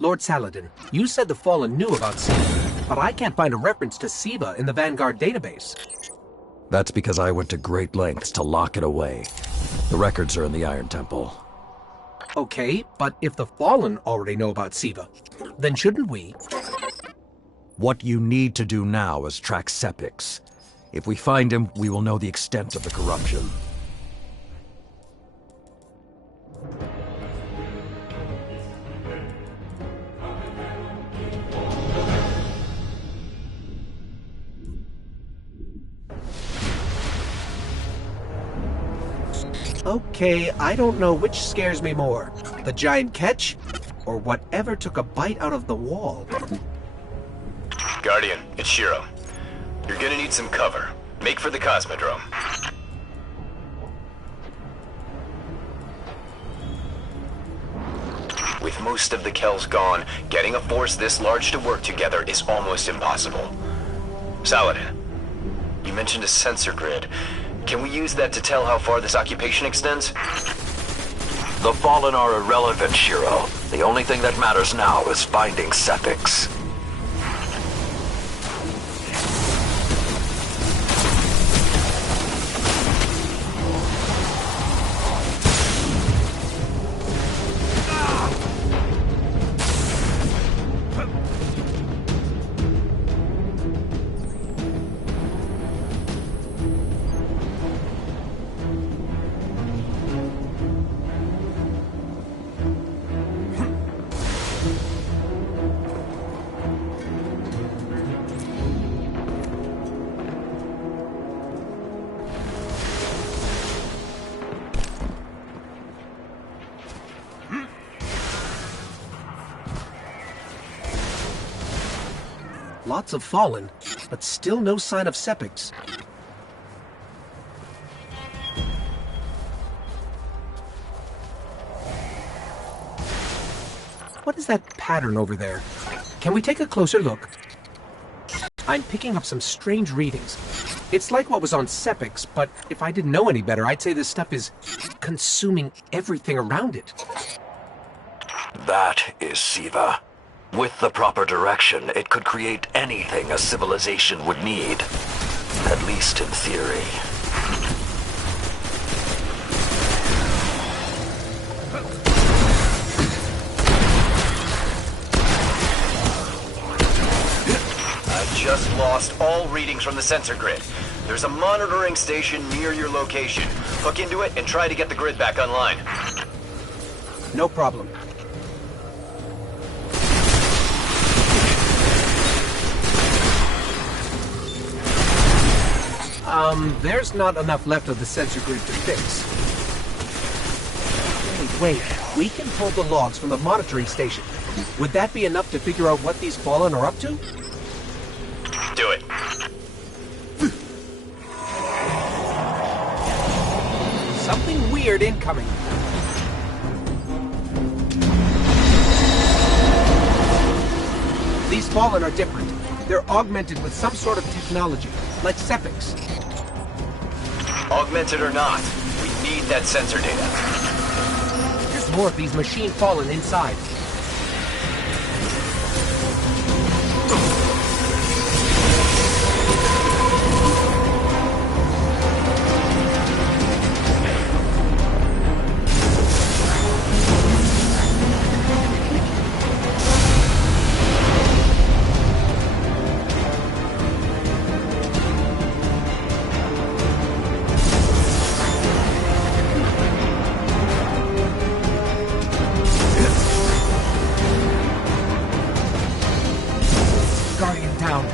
Lord Saladin, you said the Fallen knew about Siva, but I can't find a reference to Siva in the Vanguard database. That's because I went to great lengths to lock it away. The records are in the Iron Temple. Okay, but if the Fallen already know about Siva, then shouldn't we? What you need to do now is track Sepix. If we find him, we will know the extent of the corruption. Okay, I don't know which scares me more. The giant ketch, or whatever took a bite out of the wall. Guardian, it's Shiro. You're gonna need some cover. Make for the Cosmodrome. With most of the Kells gone, getting a force this large to work together is almost impossible. Saladin, you mentioned a sensor grid. Can we use that to tell how far this occupation extends? The Fallen are irrelevant, Shiro. The only thing that matters now is finding Sepix. Lots of Fallen, but still no sign of Sepix. What is that pattern over there? Can we take a closer look? I'm picking up some strange readings. It's like what was on Sepix, but if I didn't know any better, I'd say this stuff is consuming everything around it. That is Siva. With the proper direction, it could create anything a civilization would need. At least in theory. I just lost all readings from the sensor grid. There's a monitoring station near your location. Hook into it and try to get the grid back online. No problem. There's not enough left of the sensor grid to fix. Wait, we can pull the logs from the monitoring station. Would that be enough to figure out what these Fallen are up to? Do it. Something weird incoming. These Fallen are different. They're augmented with some sort of technology, like Sepix. Augmented or not, we need that sensor data. There's more of these machine Fallen inside. Guardian down.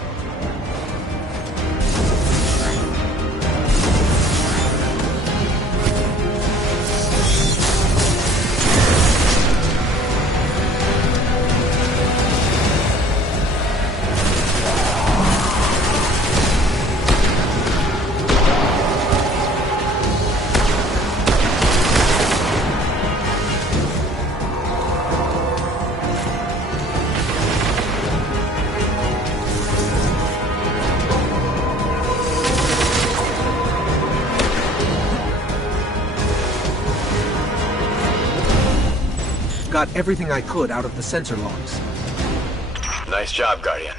got everything I could out of the sensor logs. Nice job, Guardian.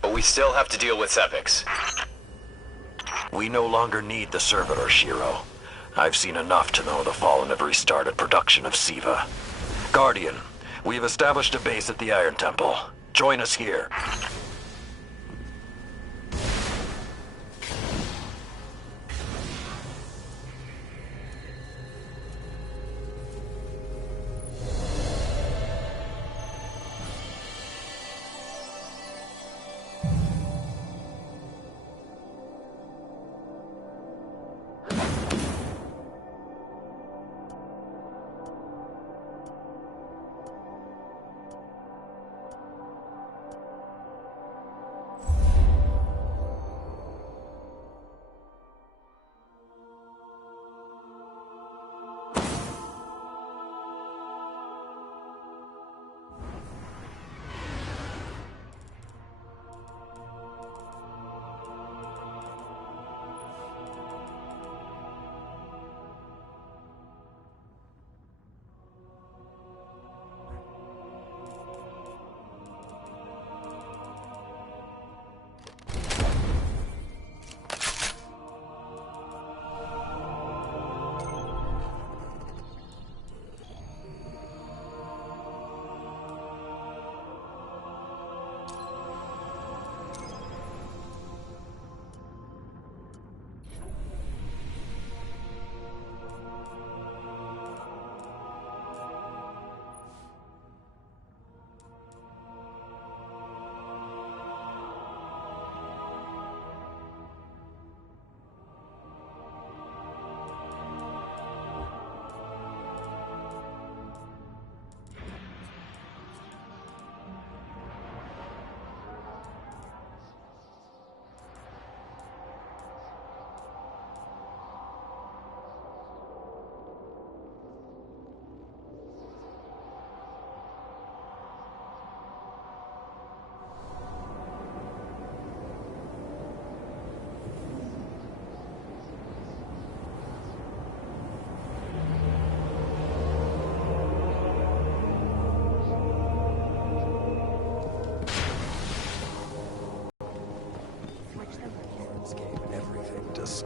But we still have to deal with Sepiks. We no longer need the servitor, Shiro. I've seen enough to know the Fallen have restarted production of Siva. Guardian, we've established a base at the Iron Temple. Join us here.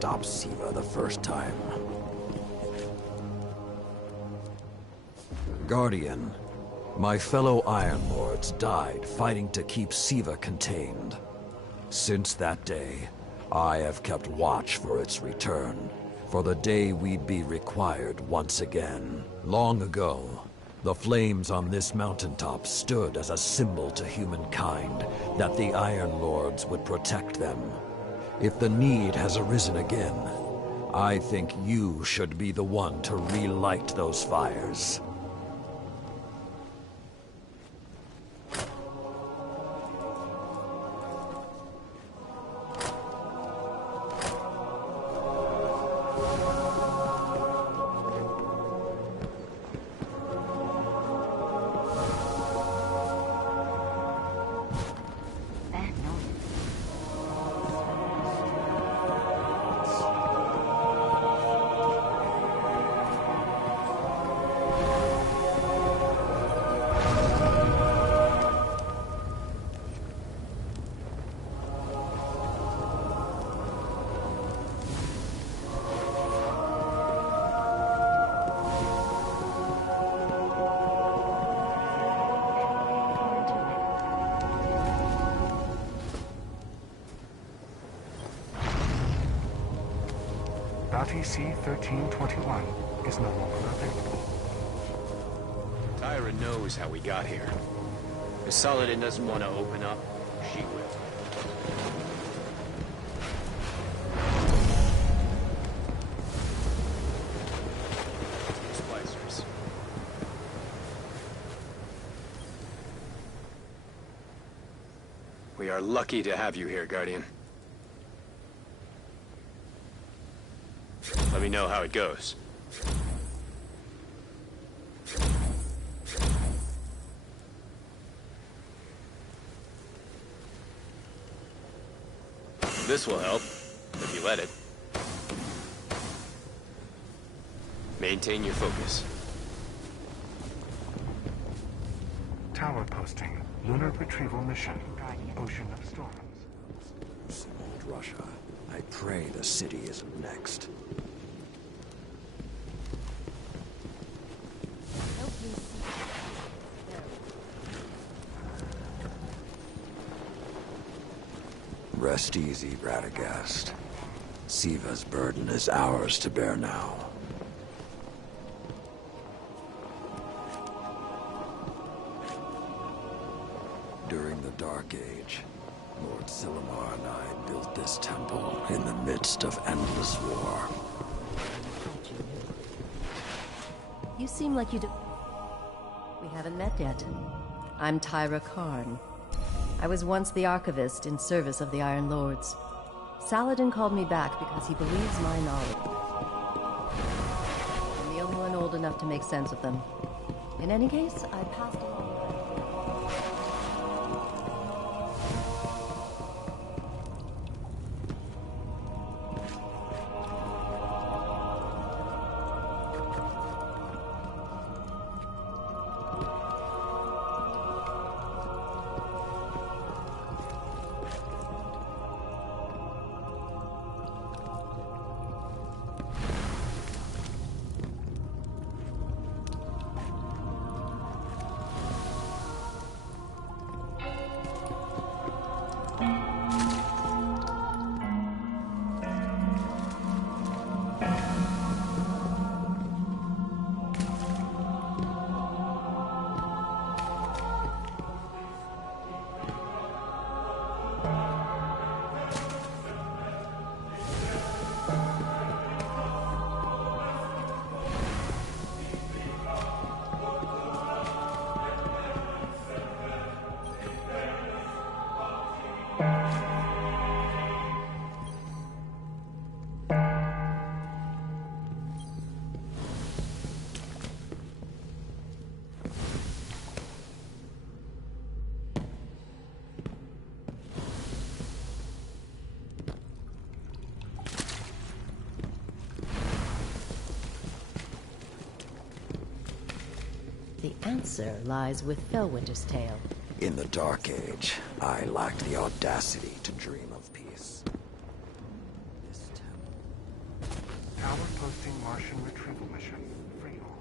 Stop Siva the first time. Guardian, my fellow Iron Lords died fighting to keep Siva contained. Since that day, I have kept watch for its return, for the day we'd be required once again. Long ago, the flames on this mountaintop stood as a symbol to humankind that the Iron Lords would protect them. If the need has arisen again, I think you should be the one to relight those fires. C-1321 is no longer available. Tyra knows how we got here. If Saladin doesn't want to open up, she will. Splicers. We are lucky to have you here, Guardian. Let me know how it goes. This will help, if you let it. Maintain your focus. Tower posting. Lunar retrieval mission. Ocean of Storms. Old Russia. I pray the city isn't next. Rest easy, Radagast. Siva's burden is ours to bear now. During the Dark Age, Lord Silumar and I built this temple in the midst of endless war. You seem like you do. We haven't met yet. I'm Tyra Karn. I was once the archivist in service of the Iron Lords. Saladin called me back because he believes my knowledge. I'm the only one old enough to make sense of them. In any case, I passed along. The answer lies with Felwinter's tale. In the Dark Age, I lacked the audacity to dream of peace. This temple. Tower posting Martian retrieval mission. Freehold.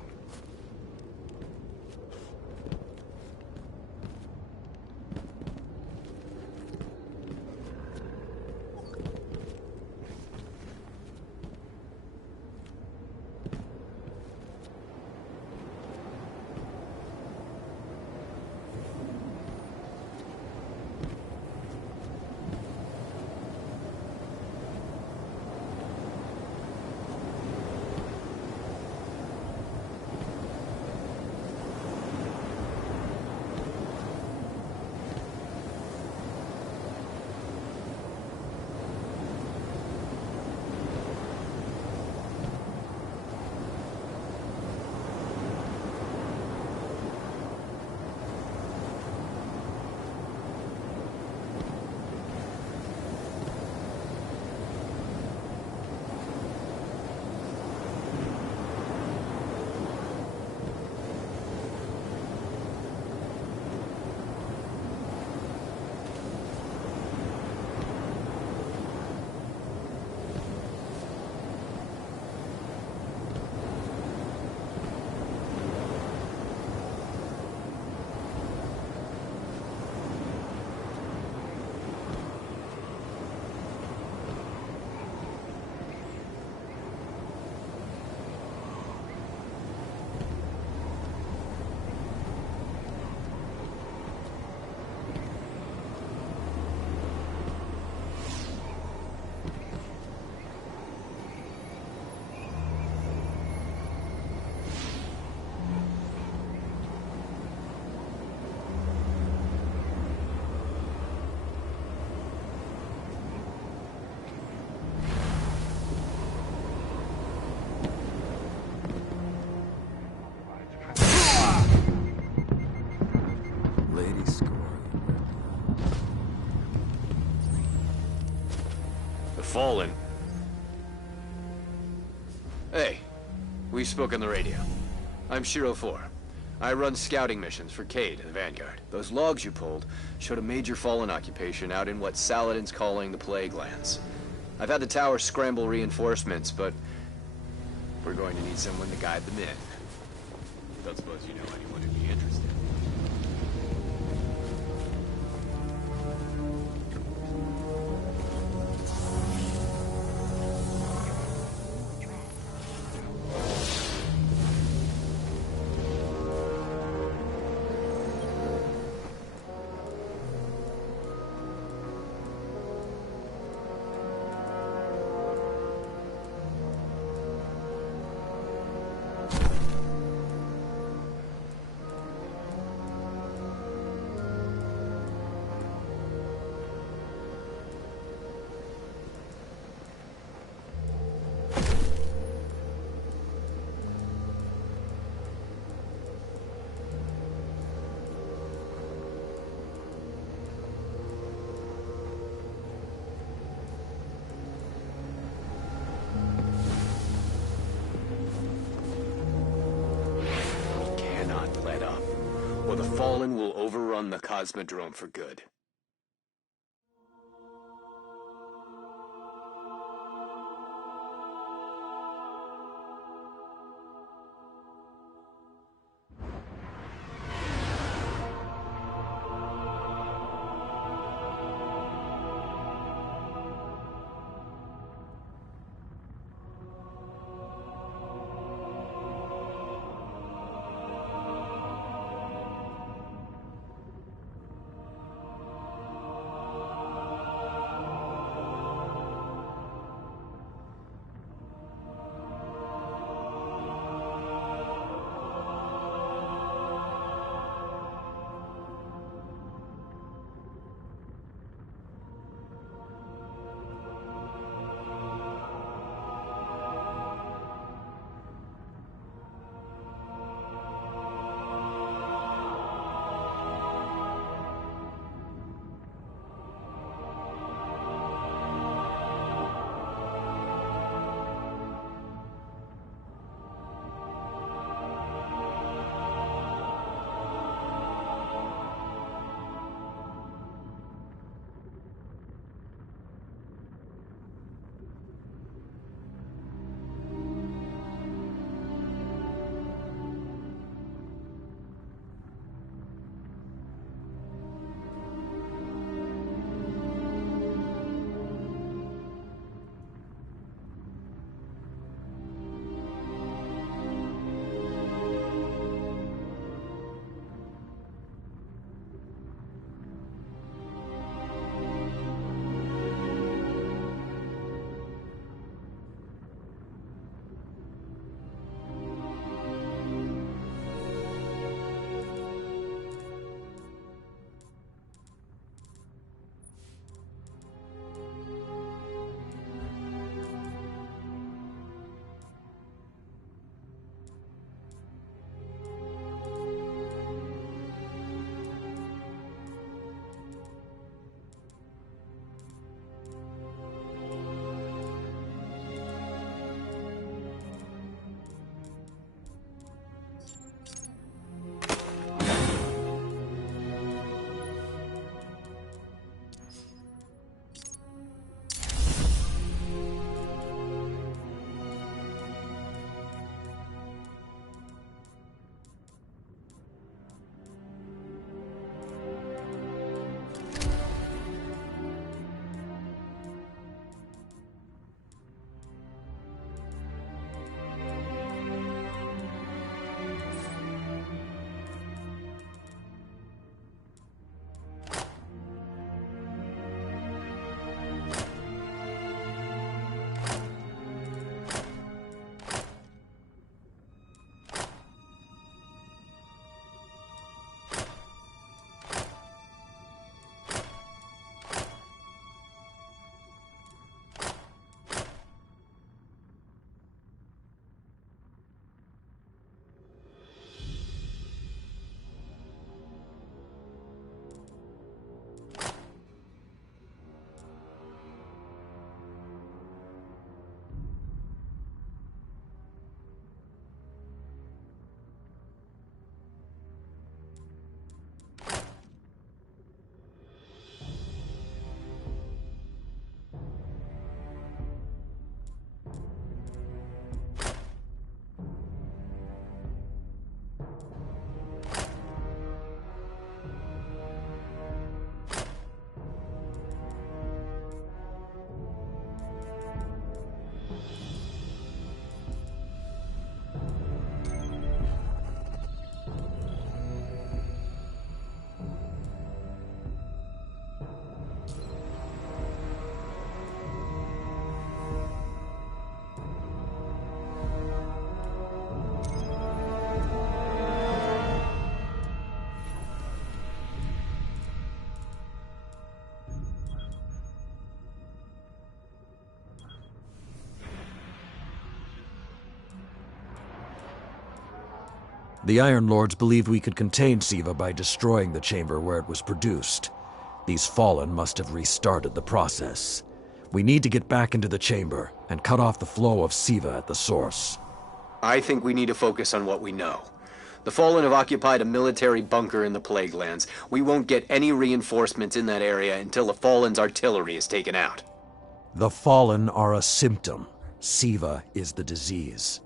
Fallen. Hey, we spoke on the radio. I'm Shiro 4. I run scouting missions for Cade and the Vanguard. Those logs you pulled showed a major fallen occupation out in what Saladin's calling the Plague Lands. I've had the tower scramble reinforcements, but we're going to need someone to guide them in. Don't suppose you know anyone who'd be interested. Or the Fallen will overrun the Cosmodrome for good. The Iron Lords believed we could contain Siva by destroying the chamber where it was produced. These Fallen must have restarted the process. We need to get back into the chamber and cut off the flow of Siva at the source. I think we need to focus on what we know. The Fallen have occupied a military bunker in the Plague Lands. We won't get any reinforcements in that area until the Fallen's artillery is taken out. The Fallen are a symptom. Siva is the disease.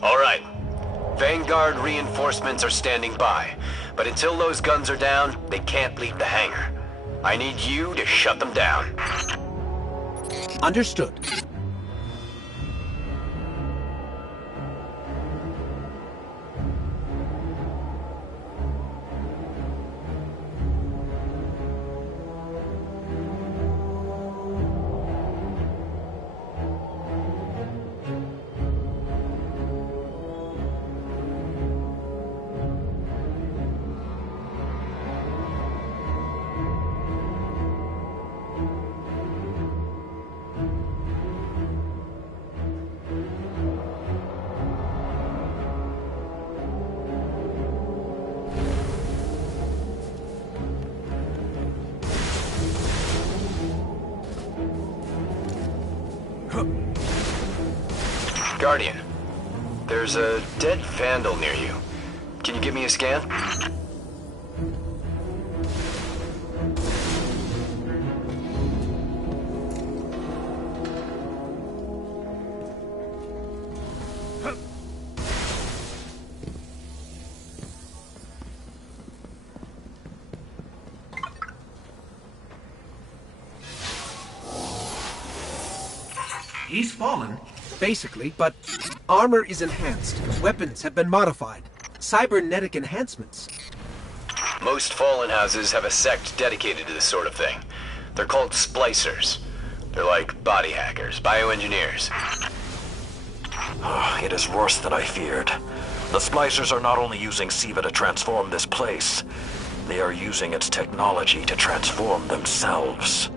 All right. Vanguard reinforcements are standing by, but until those guns are down, they can't leave the hangar. I need you to shut them down. Understood. Guardian, there's a dead Vandal near you. Can you give me a scan? He's fallen, basically, but armor is enhanced. Weapons have been modified. Cybernetic enhancements. Most Fallen houses have a sect dedicated to this sort of thing. They're called splicers. They're like body hackers, bioengineers. It is worse than I feared. The Splicers are not only using Siva to transform this place, they are using its technology to transform themselves.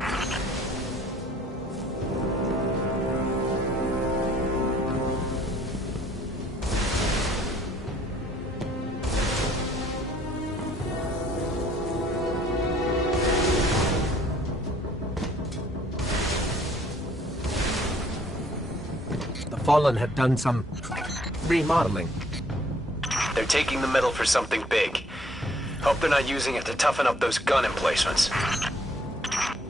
Fallen had done some remodeling. They're taking the metal for something big. Hope they're not using it to toughen up those gun emplacements.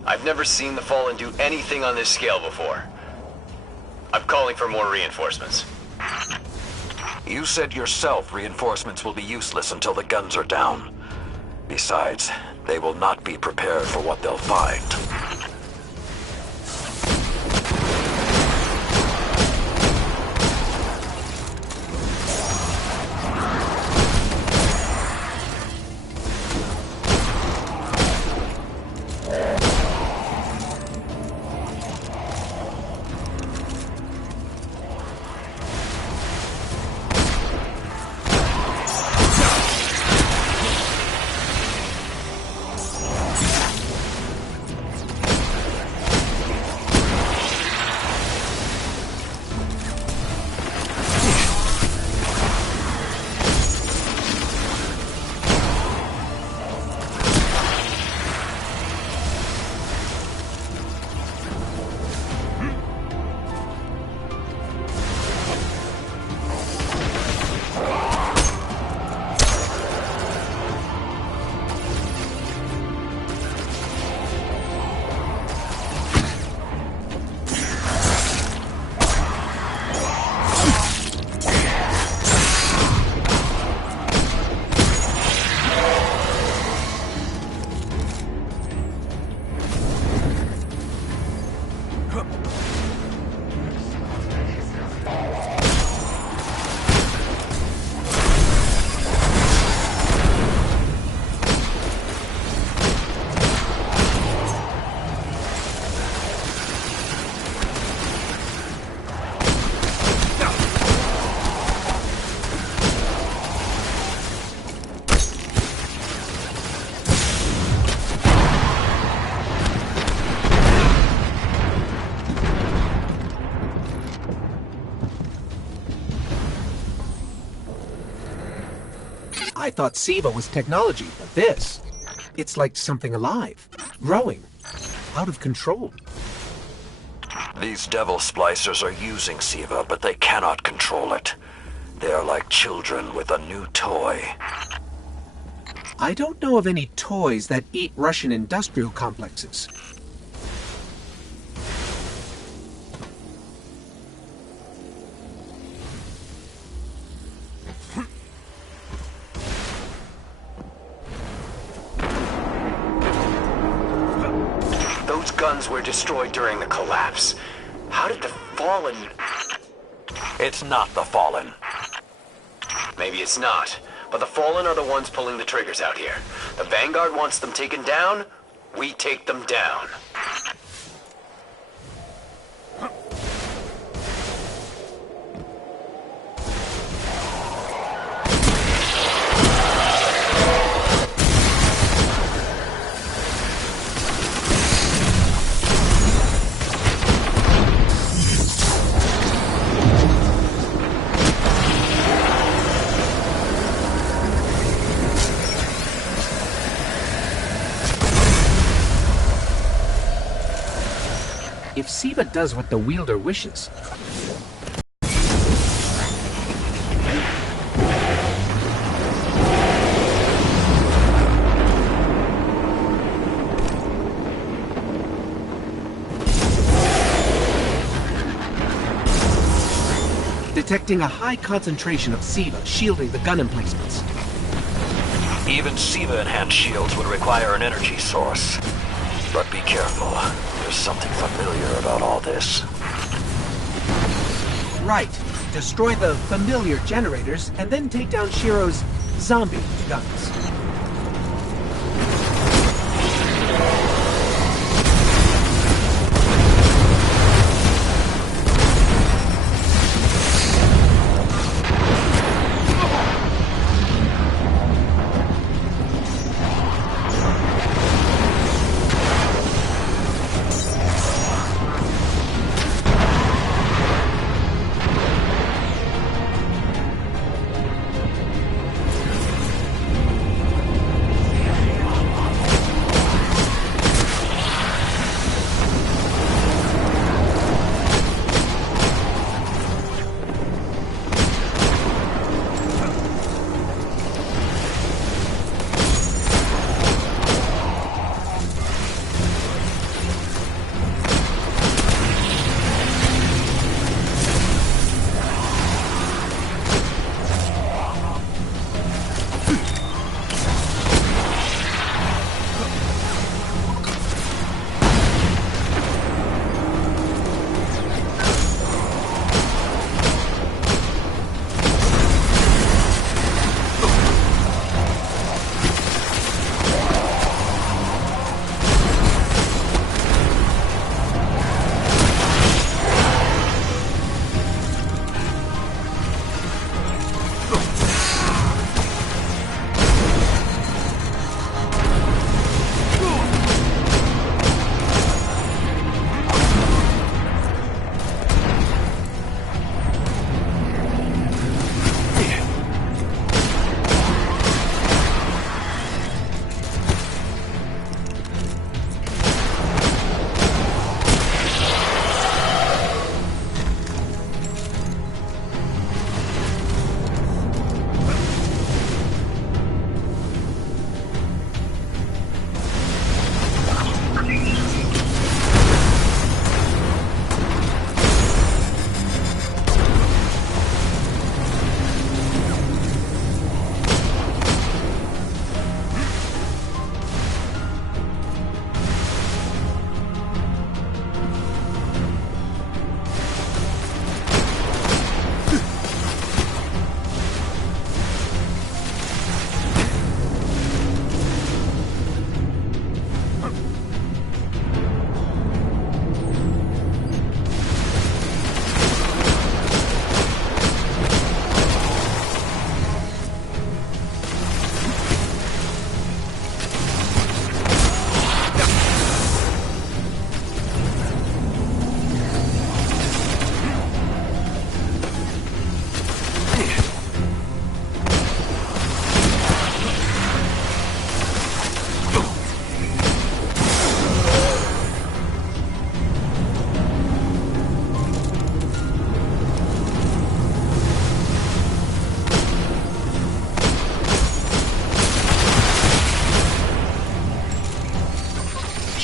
I've never seen the Fallen do anything on this scale before. I'm calling for more reinforcements. You said yourself reinforcements will be useless until the guns are down. Besides, they will not be prepared for what they'll find. I thought SIVA was technology, but this... It's like something alive, growing, out of control. These devil splicers are using SIVA, but they cannot control it. They are like children with a new toy. I don't know of any toys that eat Russian industrial complexes. Those guns were destroyed during the collapse. How did the Fallen... It's not the Fallen. Maybe it's not, but the Fallen are the ones pulling the triggers out here. The Vanguard wants them taken down, we take them down. If SIVA does what the wielder wishes... Detecting a high concentration of SIVA shielding the gun emplacements. Even SIVA-enhanced shields would require an energy source. But be careful. There's something familiar about all this. Right. Destroy the familiar generators, and then take down Shiro's zombie guns.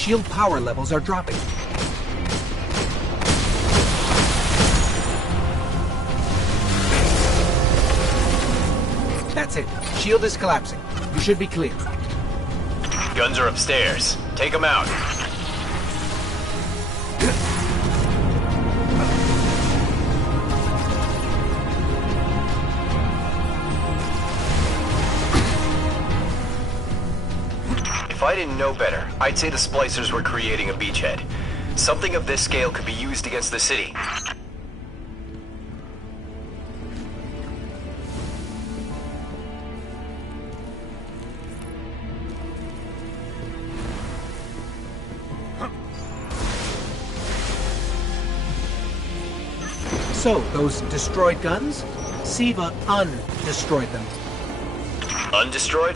shield power levels are dropping. That's it. Shield is collapsing. You should be clear. Guns are upstairs. Take them out. If I didn't know better, I'd say the splicers were creating a beachhead. Something of this scale could be used against the city. So, those destroyed guns? Siva undestroyed them. Undestroyed?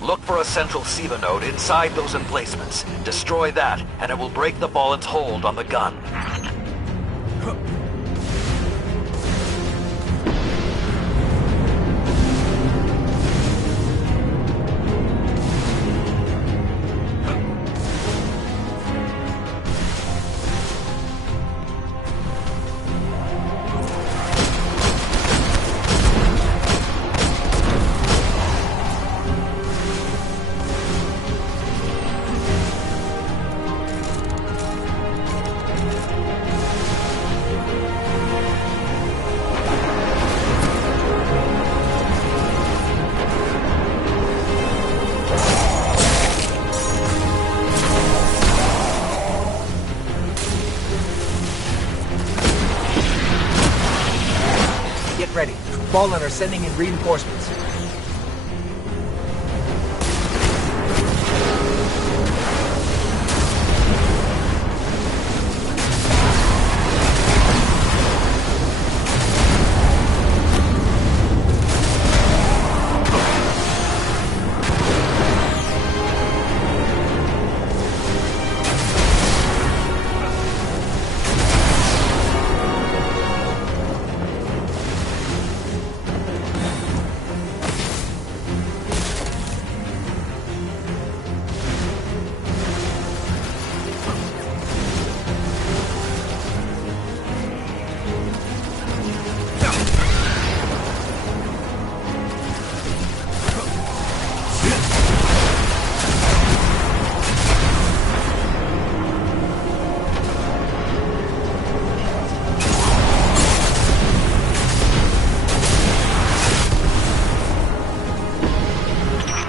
Look for a central SIVA node inside those emplacements. Destroy that, and it will break the Fallen's hold on the gun. Ready. Fallen are sending in reinforcements.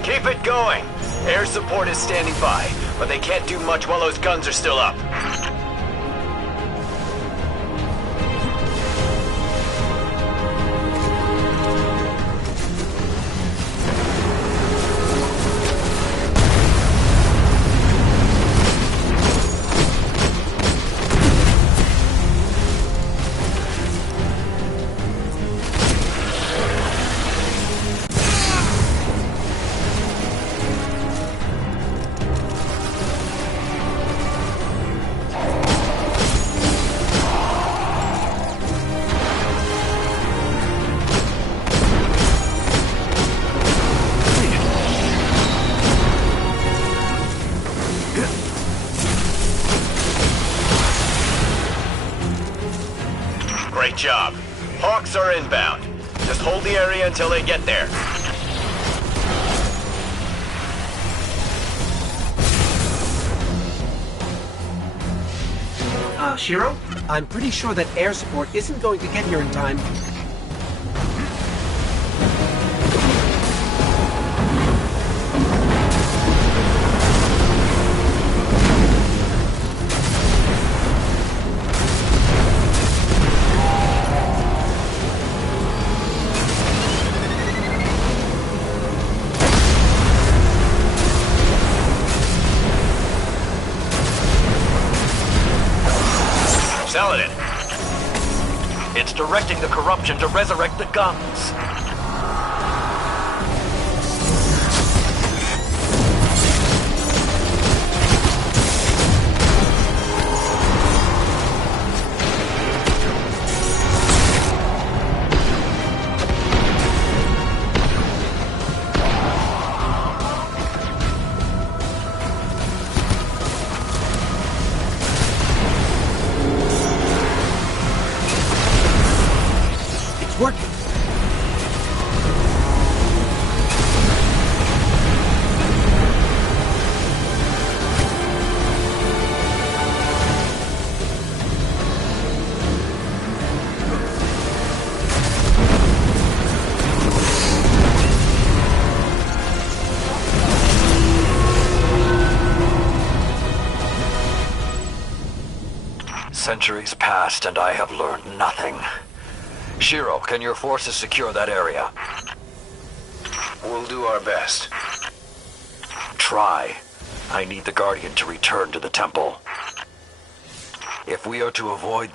Keep it going. Air support is standing by, but they can't do much while those guns are still up. Great job. Hawks are inbound. Just hold the area until they get there. Shiro? I'm pretty sure that air support isn't going to get here in time. Saladin. It's directing the corruption to resurrect the guns. Centuries passed and I have learned nothing. Shiro, can your forces secure that area? We'll do our best. Try. I need the Guardian to return to the temple. If we are to avoid